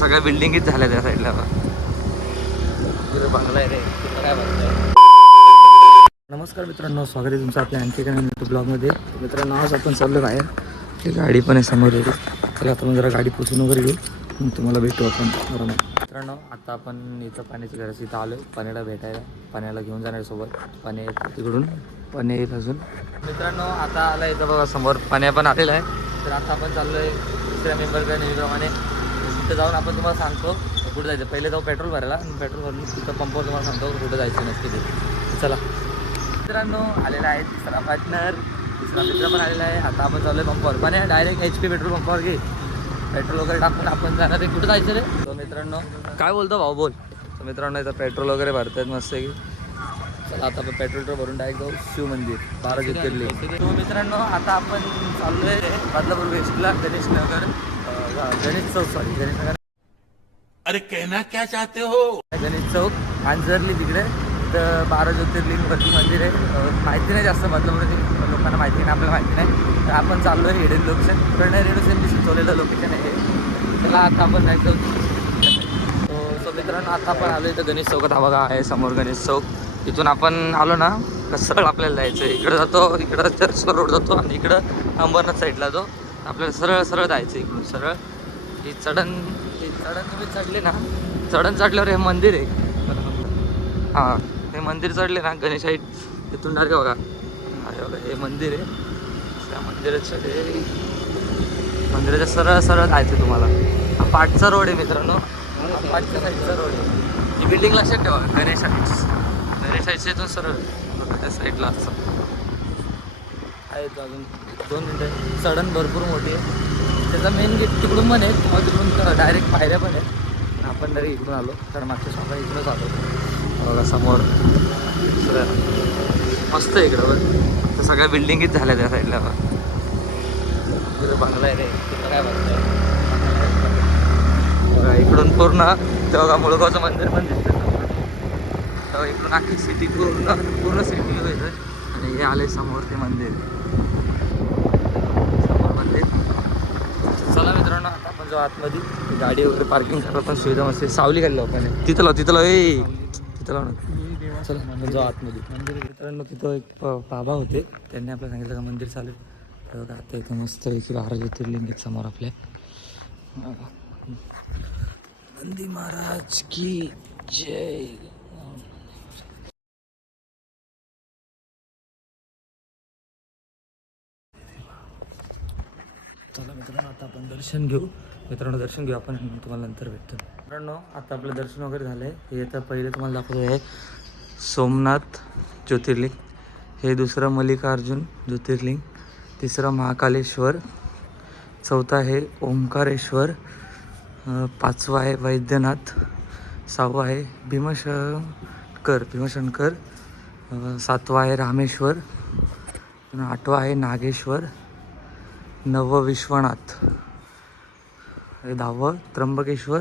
सगळ्या बिल्डिंगच झाल्या त्या साईडला. बंगला आहे रे, काय बघताय. नमस्कार मित्रांनो, स्वागत आहे तुमचं आपल्या आणखी काही यूट्यूब ब्लॉगमध्ये. मित्रांनो, आज आपण चाललो बाहेर. ही गाडी पण आहे समोर येते. चला आता आपण जरा गाडी पुसून वगैरे घेऊ, मग तुम्हाला भेटू आपण बरोबर. मित्रांनो, आता आपण इथं पाण्याची गरज इथं आलो आहे पाण्याला भेटायला. पाण्याला घेऊन जाणार सोबत. पाणी तिकडून पाणी येईल अजून. मित्रांनो, आता आला इथं बघा समोर पाण्या पण आलेला आहे. तर आता आपण चाललो आहे दुसऱ्या मेंबरकडे नेहमीप्रमाणे. तिथं जाऊन आपण तुम्हाला सांगतो कुठं जायचं. पहिले जाऊ पेट्रोल भरायला, पेट्रोल भरून तिथं पंपावर तुम्हाला सांगतो कुठं जायचं नसते ते. चला मित्रांनो, आलेला आहे तिसरा पार्टनर, दुसरा मित्र पण आलेला आहे. आता आपण चालू आहे पंपावर. पण डायरेक्ट HP पेट्रोल पंपावर घे, पेट्रोल वगैरे टाकून आपण जाणार आहे. कुठं जायचं रे तो मित्रांनो, काय बोलतो भाऊ बोल. तर मित्रांनो, इथं पेट्रोल वगैरे भरतात मस्त की. चला आता आपण पेट्रोल भरून डायरेक्ट जाऊ शिव मंदिर 12 ज्योतिर्लिंग. तो मित्रांनो, आता आपण चाललो आहे बदलापूर वेस्टला, गणेश नगर, गणेश चौक, सॉरी गणेश नगर. अरे कहना क्या चाहते हो. गणेश चौक अंजरली तिकडे तर 12 ज्योतिर्लिंग वरती मंदिर आहे. माहिती नाही जास्त बदलापूरची लोकांना माहिती नाही, आपल्याला माहिती नाही. तर आपण चाललो आहे हिडन लोकेशन, प्रणय रेणूसेंनी सुचवलेलं लोकेशन आहे. चला आता आपण नाही जाऊ. सो मित्रांनो, आता आपण आलो इथं गणेश चौकात. हा बघा आहे समोर गणेश चौक. इथून आपण आलो ना सरळ आपल्याला जायचं आहे. इकडं जातो, इकडं चर्चला रोड जातो आणि इकडं अंबरनाथ साईडला जातो. आपल्याला सरळ सरळ जायचं इकडून सरळ. ही चढण तुम्ही चढले ना, चढण चढल्यावर हे मंदिर आहे. हां, हे मंदिर चढले ना गणेश साईड, तिथून डायरेक्ट बघा अरे बघा हे मंदिर आहे. त्या मंदिराच्या सरळ सरळ जायचं तुम्हाला. हा पाठचा रोड आहे मित्रांनो, हा पाठच्या साईडचा रोड आहे. ही बिल्डिंग लक्षात ठेवा, गणेश साईडच्या इथून सरळ त्या साईडला असं आहे. अजून 2 मिनटं. चढण भरपूर मोठी आहे. त्याचा मेन गेट तिकडून पण आहे, किंवा तिकडून डायरेक्ट पायऱ्या पण आहेत. आपण डायरेक्ट इकडून आलो, कारण मागच्या शॉपला इकडूनच आलो. बघा समोर मस्त आहे इकडं बघ. तर सगळ्या बिल्डिंगच झाल्या त्या साईडला. बंगला आहे रे, तिथं काय बघताय. बघा इकडून पूर्ण तेव्हा मुळगावचं मंदिर पण दिसतं. तेव्हा इकडून अख्खी सिटी पूर्ण सिटी व्हायचं. आणि हे आले समोर ते मंदिर, समोर मंदिर. चला मित्रांनो, आता आपण जो आतमध्ये गाडी वगैरे पार्किंग करायला पण सुविधा मस्त. सावली घाली लोकांनी तिथं लाव, तिथं लाव, तिथं लाव ना. चला आपण जाऊ आतमध्ये. मंदिर मित्रांनो, तिथं एक बाबा होते, त्यांनी आपल्याला सांगितलं का मंदिर चालेल. तर आता इथं मस्त पैकी 12 ज्योतिर्लिंग आहेत समोर आपल्या. नंदी महाराज की जय. चला मित्रांनो, आता आपण दर्शन घेऊ. दर्शन घेऊ आपण, तुम्हाला नंतर भेटतो. मित्रांनो, आता आपलं दर्शन वगैरे झालं आहे. हे आता पहिले तुम्हाला दाखवतो आहे सोमनाथ ज्योतिर्लिंग, हे दुसरं मल्लिकार्जुन ज्योतिर्लिंग, तिसरं महाकालेश्वर, चौथा आहे ओंकारेश्वर, 5वा आहे वैद्यनाथ, 6वा आहे भीमशंकर, 7वा आहे रामेश्वर, 8वा आहे नागेश्वर, 9वं विश्वनाथ, 10वं त्र्यंबकेश्वर,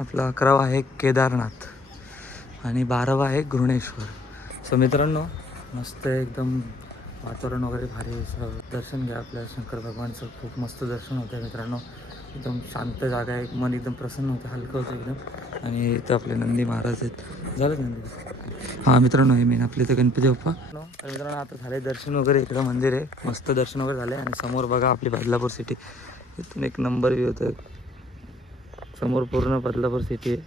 आपलं 11वं आहे केदारनाथ आणि 12वं आहे घृणेश्वर. सो मित्रांनो, मस्त एकदम वातावरण वगैरे भारी. दर्शन घ्या आपल्या शंकर भगवानचं. खूप मस्त दर्शन होतं मित्रांनो. एकदम शांत जागा आहे, मन एकदम प्रसन्न होतं, हलकं होतं एकदम. आणि इथं आपले नंदी महाराज आहेत. झालं नंदी. हां मित्रांनो, हे मेन आपले इथं गणपती बाप्पा. तर मित्रांनो, आता झाले दर्शन वगैरे. इकडं मंदिर आहे, मस्त दर्शन वगैरे झाले. आणि समोर बघा आपली बदलापूर सिटी. इथून एक नंबर व्ह्यू होतं. समोर पूर्ण बदलापूर सिटी आहे,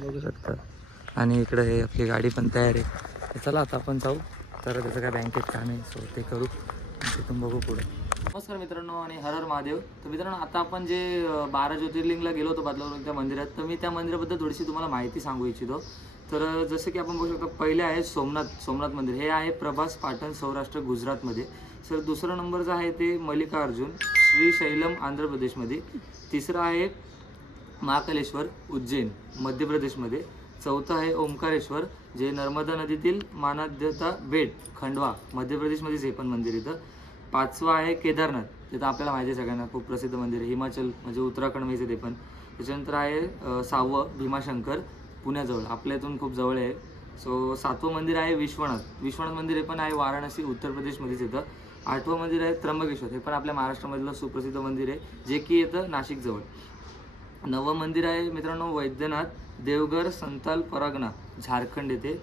बघू शकता. आणि इकडं हे आपली गाडी पण तयार आहे. तर चला आता आपण जाऊ. तर त्याचं काय बँकेत काम आहे, सो ते करू, तिथून बघू पुढे. नमस्कार मित्रांनो आणि हर हर महादेव. तर मित्रांनो, आता आपण जे 12 ज्योतिर्लिंगला गेलो होतो बदलापूर त्या मंदिरात, तर मी त्या मंदिराबद्दल थोडीशी तुम्हाला माहिती सांगू इच्छितो. तर जसं की आपण बघू शकतो, पहिले आहे सोमनाथ मंदिर. हे आहे प्रभास पाटण, सौराष्ट्र, गुजरातमध्ये. सर दुसरा नंबर जो आहे ते मल्लिकार्जुन श्रीशैलम, आंध्र प्रदेशमध्ये. तिसरं आहे महाकालेश्वर, उज्जैन, मध्य प्रदेशमध्ये. चौथं आहे ओंकारेश्वर, जे नर्मदा नदीतील मानद्यता बेट, खंडवा, मध्य प्रदेशमध्येच हे पण मंदिर इथं. 5वं आहे केदारनाथ, तिथं आपल्याला माहिती आहे सगळ्यांना, खूप प्रसिद्ध मंदिर आहे. हिमाचल म्हणजे उत्तराखंडमध्ये ते पण. त्याच्यानंतर आहे 6वं भीमाशंकर, पुण्याजवळ, आपल्या इथून खूप जवळ आहे. सो 7वं मंदिर आहे विश्वनाथ मंदिर, हे पण आहे वाराणसी, उत्तर प्रदेशमध्येच येतं. 8वं मंदिर आहे त्र्यंबकेश्वर, हे पण आपल्या महाराष्ट्रामधलं सुप्रसिद्ध मंदिर आहे, जे की येतं नाशिकजवळ. नवं मंदिर आहे मित्रांनो वैद्यनाथ देवघर संताल परगणा झारखंड येथे.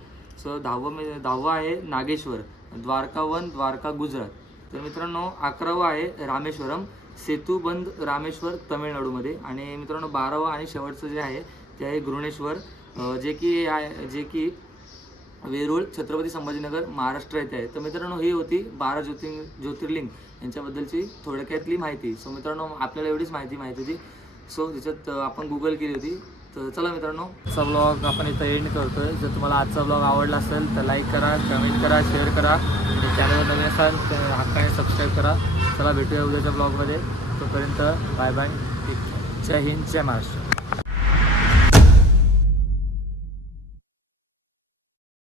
सो 10वं आहे नागेश्वर द्वारकावन द्वारका गुजरात. तर मित्रांनो 11वं आहे रामेश्वरम सेतुबंद रामेश्वर तमिळनाडूमध्ये. आणि मित्रांनो 12वं आणि शेवटचं जे आहे ते आहे घृणेश्वर जे की वेरूळ छत्रपती संभाजीनगर महाराष्ट्र येथे आहे. तर मित्रांनो ही होती 12 ज्योतिर्लिंग यांच्याबद्दलची थोडक्यातली माहिती. सो मित्रांनो आपल्याला एवढीच माहिती होती. सो त्याच्यात आपण गुगल केली होती. तर चला मित्रांनो आजचा ब्लॉग आपण इथं एंड करतोय. जर तुम्हाला आजचा ब्लॉग आवडला असेल तर लाईक करा, कमेंट करा, शेअर करा आणि चॅनलवर नवीन असाल तर हक्काने सबस्क्राईब करा. चला भेटूया उद्याच्या ब्लॉगमध्ये. तोपर्यंत बाय बाय. जय हिंद, जय महाराष्ट्र.